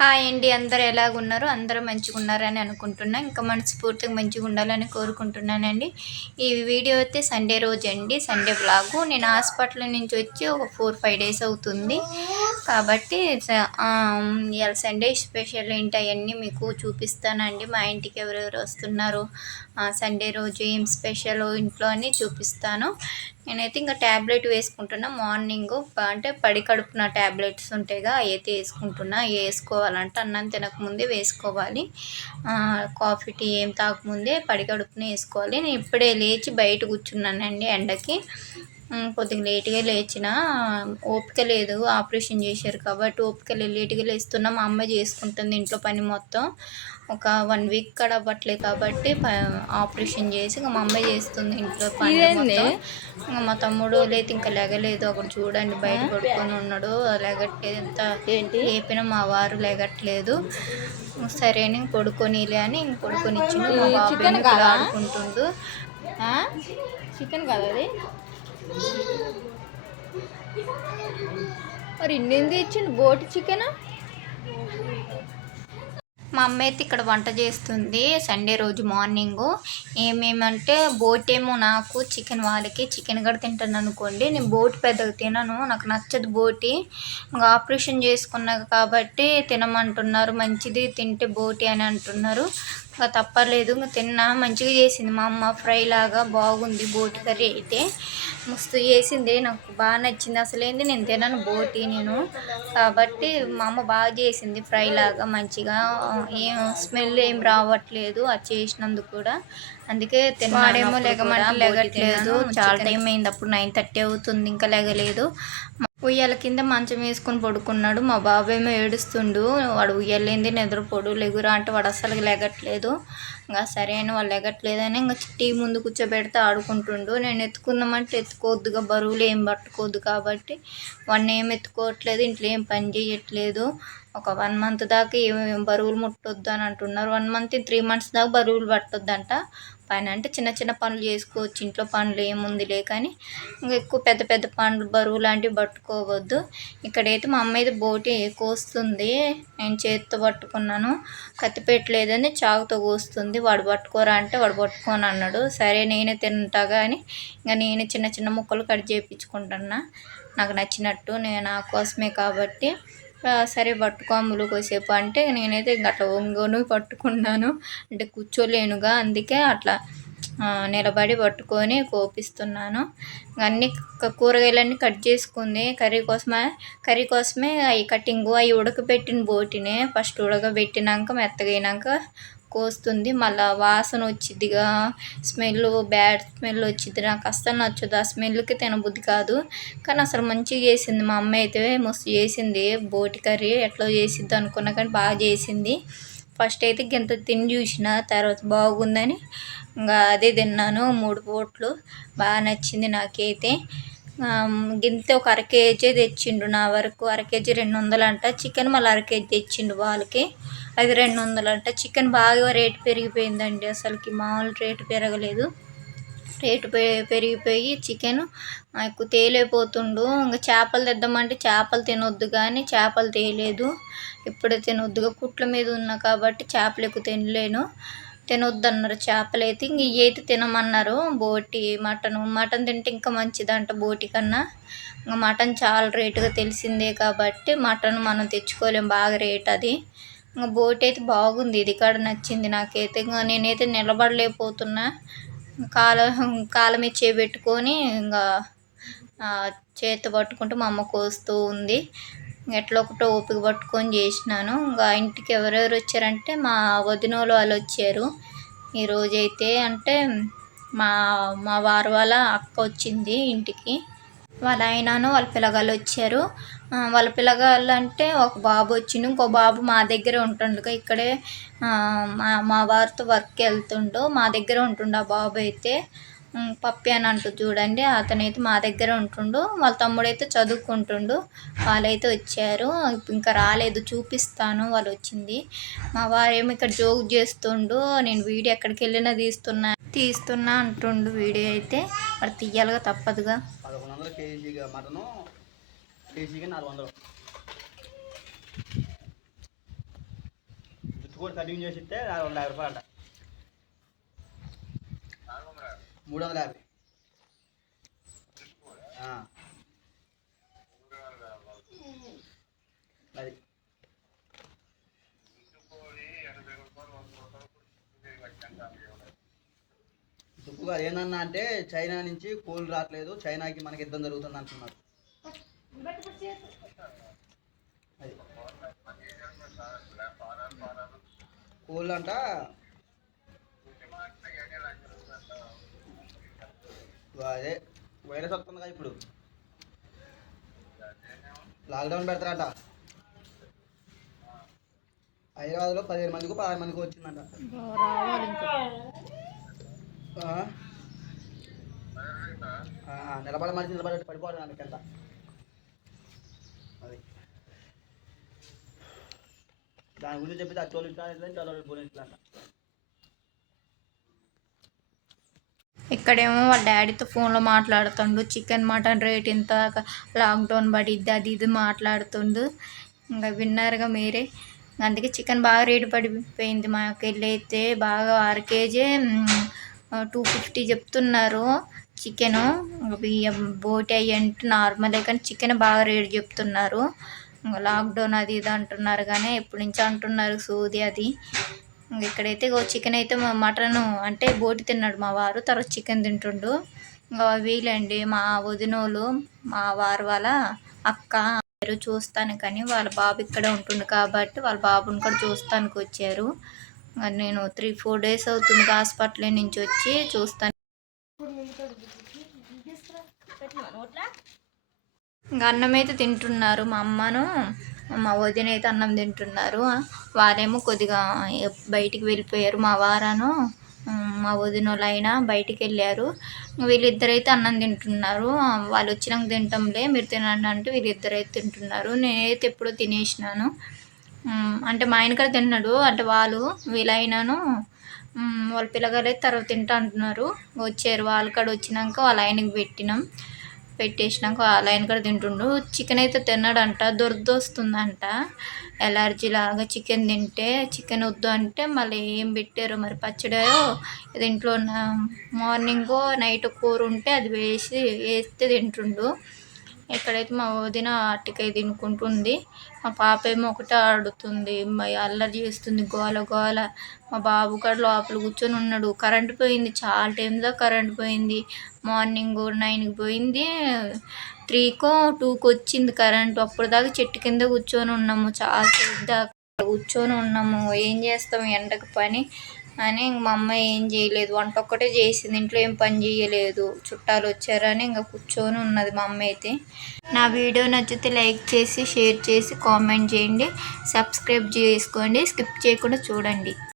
Hi అండి. అందరూ ఎలాగున్నారు? అందరూ మంచిగున్నారని అనుకుంటున్నా. ఇంకా మనస్ఫూర్తిగా మంచిగుండాలని కోరుకుంటున్నానండి. ఈ వీడియో అయితే సండే రోజండి. Sunday vlog. నేను హాస్పిటల్ నుంచి వచ్చి ఒక 4, 5 డేస్ అవుతుంది. కాబట్టి ఇయాల సండే స్పెషల్ ఏంటి అయన్నీ మీకు చూపిస్తానండి. మా ఇంటికి ఎవరెవరు వస్తున్నారు, సండే రోజు ఏం స్పెషల్ ఇంట్లో అని చూపిస్తాను. నేనైతే ఇంకా ట్యాబ్లెట్ వేసుకుంటున్నా. మార్నింగ్ అంటే పడి కడుపున ట్యాబ్లెట్స్ ఉంటాయిగా అయితే వేసుకుంటున్నా. వేసుకోవాలంటే అన్నం తినకముందే వేసుకోవాలి. కాఫీ టీ ఏం తాగకముందే పడి కడుపున వేసుకోవాలి. నేను ఇప్పుడే లేచి బయట కూర్చున్నానండి ఎండకి. కొద్దిగా లేట్గా లేచిన, ఓపిక లేదు. ఆపరేషన్ చేశారు కాబట్టి ఓపిక లేట్గా లేస్తున్నా. మా అమ్మ చేసుకుంటుంది ఇంట్లో పని మొత్తం. ఒక 1 వీక్ కూడా అవ్వట్లేదు కాబట్టి ఆపరేషన్ చేసి ఇంకా మా అమ్మాయి చేస్తుంది ఇంట్లో పని మొత్తం. ఇంకా మా తమ్ముడు లేతే ఇంకా లెగలేదు. అక్కడ చూడండి బయట పడుకొని ఉన్నాడు, లెగట్లేదు. ఎంత లేపినా మా వారు లెగట్లేదు. సరే అని పడుకోనిలే అని ఇంక పడుకొని ఇచ్చిండు. మా బాబు ఆడుకుంటుండు. చికెన్ కదా అది. మరి ఇన్నేంది ఇచ్చిండు బోటి చికెన్. మా అమ్మ అయితే ఇక్కడ వంట చేస్తుంది సండే రోజు మార్నింగు. ఏమేమంటే బోటేమో నాకు, చికెన్ వాళ్ళకి. చికెన్ కూడా తింటాను అనుకోండి. నేను బోటి పెద్దగా తినను, నాకు నచ్చదు బోటి. ఇంకా ఆపరేషన్ చేసుకున్నాక కాబట్టి తినమంటున్నారు. మంచిది తింటే బోటి అని అంటున్నారు. ఇంకా తప్పలేదు, ఇంకా తిన్నా. మంచిగా చేసింది మా అమ్మ, ఫ్రై లాగా బాగుంది. బోటి కర్రీ అయితే మస్తు చేసింది, నాకు బాగా నచ్చింది. అసలేంది నేను తినను బోటి నేను, కాబట్టి మా అమ్మ బాగా చేసింది ఫ్రై లాగా మంచిగా. ఏం స్మెల్ ఏం రావట్లేదు అది చేసినందుకు కూడా. అందుకే తిన్నాడేమో లెగమంటే లెగట్లేదు. చాలా టైం అయింది, అప్పుడు 9:30 అవుతుంది, ఇంకా లెగలేదు. ఉయ్యాల కింద మంచం వేసుకొని పడుకున్నాడు. మా బాబు ఏమో ఏడుస్తుండు. వాడు ఉయ్యాలేంది నిద్రపోడు, లెగురా అంటే వాడు అస్సలు లెగట్లేదు. ఇంకా సరే అని వాళ్ళు లెగట్లేదని ఇంకా టీవీ ముందు కూర్చోబెడితే ఆడుకుంటుండు. నేను ఎత్తుకుందామంటే ఎత్తుకోవద్దుగా, బరువులు ఏం పట్టుకోవద్దు కాబట్టి వాడిని ఏం ఎత్తుకోవట్లేదు. ఇంట్లో ఏం పని చేయట్లేదు. ఒక 1 మంత్ దాకా ఏం బరువులు ముట్టొద్దు అని అంటున్నారు. 1 మంత్ 3 మంత్స్ దాకా బరువులు పట్టొద్దంట. పని అంటే చిన్న చిన్న పనులు చేసుకోవచ్చు, ఇంట్లో పనులు ఏముందిలే. కానీ ఇంకా ఎక్కువ పెద్ద పెద్ద పనులు బరువు లాంటివి పట్టుకోవద్దు. ఇక్కడైతే మా అమ్మ అయితే బోటి కోస్తుంది. నేను చేతితో పట్టుకున్నాను, కత్తి పెట్టలేదని చాకుతో కోస్తుంది. వాడు పట్టుకోరా అంటే వాడు పట్టుకొని అన్నాడు. సరే నేనే తింటా కానీ ఇంకా నేనే చిన్న చిన్న ముక్కలు కట్ చేయించుకుంటున్నా, నాకు నచ్చినట్టు. నేను నా కోసమే కాబట్టి సరే పట్టుకో అమ్ములు కోసేపు అంటే నేనైతే ఇంక అట్లా ఒంగోని పట్టుకున్నాను. అంటే కూర్చోలేనుగా, అందుకే అట్లా నిలబడి పట్టుకొని కోపిస్తున్నాను. అన్నీ కూరగాయలన్నీ కట్ చేసుకుంది కర్రీ కోసమే. అవి కటింగు అవి ఉడకబెట్టిన బోటినే ఫస్ట్ ఉడకబెట్టినాక మెత్తగైనాక కోస్తుంది. మళ్ళీ వాసన వచ్చిద్దిగా, బ్యాడ్ స్మెల్ వచ్చిద్ది. నాకు అస్సలు నచ్చదు, ఆ స్మెల్కి తినబుద్ధి కాదు. కానీ అసలు మంచిగా చేసింది మా అమ్మ అయితే, మస్తు చేసింది బోటి కర్రీ. ఎట్లా చేసిద్ది అనుకున్నా కానీ బాగా చేసింది. ఫస్ట్ అయితే గింత తిని చూసిన, తర్వాత బాగుందని ఇంకా అదే తిన్నాను 3 పూట్లు. బాగా నచ్చింది నాకైతే. గింత ఒక 1/2 కేజీ తెచ్చిండు నా వరకు. 1/2 కేజీ 200 అంట. చికెన్ మళ్ళీ 1/2 కేజీ తెచ్చిండు వాళ్ళకి, అది 200 అంట. చికెన్ బాగా రేటు పెరిగిపోయిందండి, అసలుకి మామూలు రేటు పెరగలేదు. రేటు పెరిగిపోయి చికెన్ ఎక్కువ తేలేపోతుండు. ఇంకా చేపలు తెద్దామంటే చేపలు తినొద్దు కానీ చేపలు తేలేదు. ఇప్పుడే తినొద్దుగా, కుట్ల మీద ఉన్నా కాబట్టి చేపలు ఎక్కువ తినొద్దు అన్నారు చేపలైతే. ఇంక ఇవి అయితే తినమన్నారు. బోటి, మటన్ తింటే ఇంకా మంచిదంట బోటి కన్నా. ఇంకా మటన్ చాలా రేటుగా తెలిసిందే కాబట్టి మటన్ మనం తెచ్చుకోలేం, బాగా రేట్ అది. ఇంకా బోటి అయితే బాగుంది, ఇది కూడా నచ్చింది నాకైతే. ఇంకా నేనైతే నిలబడలేకపోతున్నా, కాలం మీద చేపెట్టుకొని ఇంకా చేతి పట్టుకుంటూ మా అమ్మ కోస్తూ ఉంది. ఎట్లా ఒకటో ఓపిక పట్టుకొని చేసినాను. ఇంకా ఇంటికి ఎవరెవరు వచ్చారంటే మా వదినోళ్ళు వాళ్ళు వచ్చారు ఈరోజైతే. అంటే మా వారు వాళ్ళ అక్క వచ్చింది ఇంటికి. వాళ్ళ ఆయనను వాళ్ళ పిల్లగాళ్ళు వచ్చారు. వాళ్ళ పిల్లగాళ్ళు అంటే ఒక బాబు వచ్చిండు, ఇంకో బాబు మా దగ్గరే ఉంటుండగా. ఇక్కడే మా వారితో వర్క్కి వెళ్తుండు, మా దగ్గర ఉంటుండు ఆ బాబు అయితే. పప్పి అని అంటూ చూడండి, అతనైతే మా దగ్గర ఉంటుండు. వాళ్ళ తమ్ముడైతే చదువుకుంటుండు. వాళ్ళైతే వచ్చారు, ఇంకా రాలేదు. చూపిస్తాను వాళ్ళు వచ్చింది. మా వారేమో ఇక్కడ జోక్ చేస్తుండు, నేను వీడియో ఎక్కడికి వెళ్ళినా తీస్తున్నా అంటుండు. వీడియో అయితే మరి తీయాలిగా, తప్పదుగా. 1100 కేజీగా మటను, కేజీగా 400. కూడా కటింగ్ చేసి ఇస్తే 250 రూపాయలు అంట. 350. అది తుప్పుగా ఏందన్నా అంటే చైనా నుంచి కోల్ రావట్లేదు, చైనాకి మనకి యుద్ధం జరుగుతుంది అంటున్నారు. అది కోల్ అంట అదే వైరస్ వస్తుంది కదా ఇప్పుడు, లాక్డౌన్ పెడతారట. హైదరాబాద్లో 15 మందికి 16 మందికి వచ్చిందంట. రావాలి ఇంకా. నిలబడ మనిషి నిలబడి పడిపోవడం దానికి ఎంత. అది దాని గురించి చెప్పి అచ్చోళ్ళు ఇట్లా చోళ్ళు పోలీసు ఇట్లా అంట. ఇక్కడేమో వాళ్ళ డాడీతో ఫోన్లో మాట్లాడుతుండు, చికెన్ మటన్ రేట్ ఇంత, లాక్డౌన్ పడిద్ది అది ఇది మాట్లాడుతుండు. ఇంకా విన్నారుగా మీరే. అందుకే చికెన్ బాగా రేటు పడిపోయింది. మాకు వెళ్ళైతే బాగా 1/2 కేజీ 250 చెప్తున్నారు చికెను. బోటి అయ్యి అంటే నార్మలే కానీ చికెన్ బాగా రేటు చెప్తున్నారు. ఇంకా లాక్డౌన్ అది ఇది అంటున్నారు కానీ ఎప్పటి నుంచి అంటున్నారు సూది అది. ఇక్కడైతే చికెన్ అయితే మటన్ అంటే బోటి తిన్నాడు మా వారు, తర్వాత చికెన్ తింటుండు. ఇంకా వీళ్ళండి మా వదినోళ్ళు, మా వారు వాళ్ళ అక్క చూస్తాను కానీ వాళ్ళ బాబు ఇక్కడ ఉంటుండు కాబట్టి వాళ్ళ బాబుని కూడా చూస్తానికి వచ్చారు. నేను 3-4 డేస్ అవుతుంది హాస్పిటల్ నుంచి వచ్చి చూస్తాను. ఇంకా అన్నం అయితే తింటున్నారు మా అమ్మను మా వదిన అయితే అన్నం తింటున్నారు. వారేమో కొద్దిగా బయటికి వెళ్ళిపోయారు, మా వారాను మా వదినోళ్ళు అయినా బయటికి వెళ్ళారు. వీళ్ళిద్దరైతే అన్నం తింటున్నారు. వాళ్ళు వచ్చినాక తింటాంలే మీరు తినండి అంటే వీళ్ళిద్దరైతే తింటున్నారు. నేనైతే ఎప్పుడో తినేసినాను. అంటే మా ఆయన కూడా తిన్నాడు, అంటే వీళ్ళైనాను వాళ్ళ పిల్లగారు అయితే తర్వాత తింటా అంటున్నారు. వచ్చారు వాళ్ళ కాడ వచ్చినాక వాళ్ళ ఆయనకి పెట్టేసినాక వాళ్ళ ఆయన కూడా తింటుండు. చికెన్ అయితే తిన్నాడంట, దురద వస్తుందంట ఎలర్జీ లాగా. చికెన్ తింటే చికెన్ వద్దు అంటే మళ్ళీ ఏం పెట్టారో మరి పచ్చడో దీంట్లో మార్నింగ్ నైట్ కూర ఉంటే అది వేస్తే తింటుండు. ఇక్కడైతే మా వదిన అరటికాయ తినుకుంటుంది. మా పాప ఏమో ఒకటే ఆడుతుంది, అల్లరి చేస్తుంది, గోల గోల. మా బాబు కూడా లోపల కూర్చొని ఉన్నాడు. కరెంట్ పోయింది, చాలా టైం దాకా కరెంట్ పోయింది. మార్నింగ్ 9కి పోయింది, 3కో 2కో వచ్చింది కరెంటు. అప్పుడు దాకా చెట్టు కింద కూర్చొని ఉన్నాము, చాలా సేపు దాకా కూర్చొని ఉన్నాము. ఏం చేస్తాం ఎండకు పని అని మా అమ్మ ఏం చేయలేదు, వంట ఒక్కటే చేసింది, ఇంట్లో ఏం పని చేయలేదు. చుట్టాలు వచ్చారని ఇంకా కూర్చొని ఉన్నది మా అమ్మ అయితే. నా వీడియో నచ్చితే లైక్ చేసి షేర్ చేసి కామెంట్ చేయండి, సబ్స్క్రైబ్ చేసుకోండి, స్కిప్ చేయకుండా చూడండి.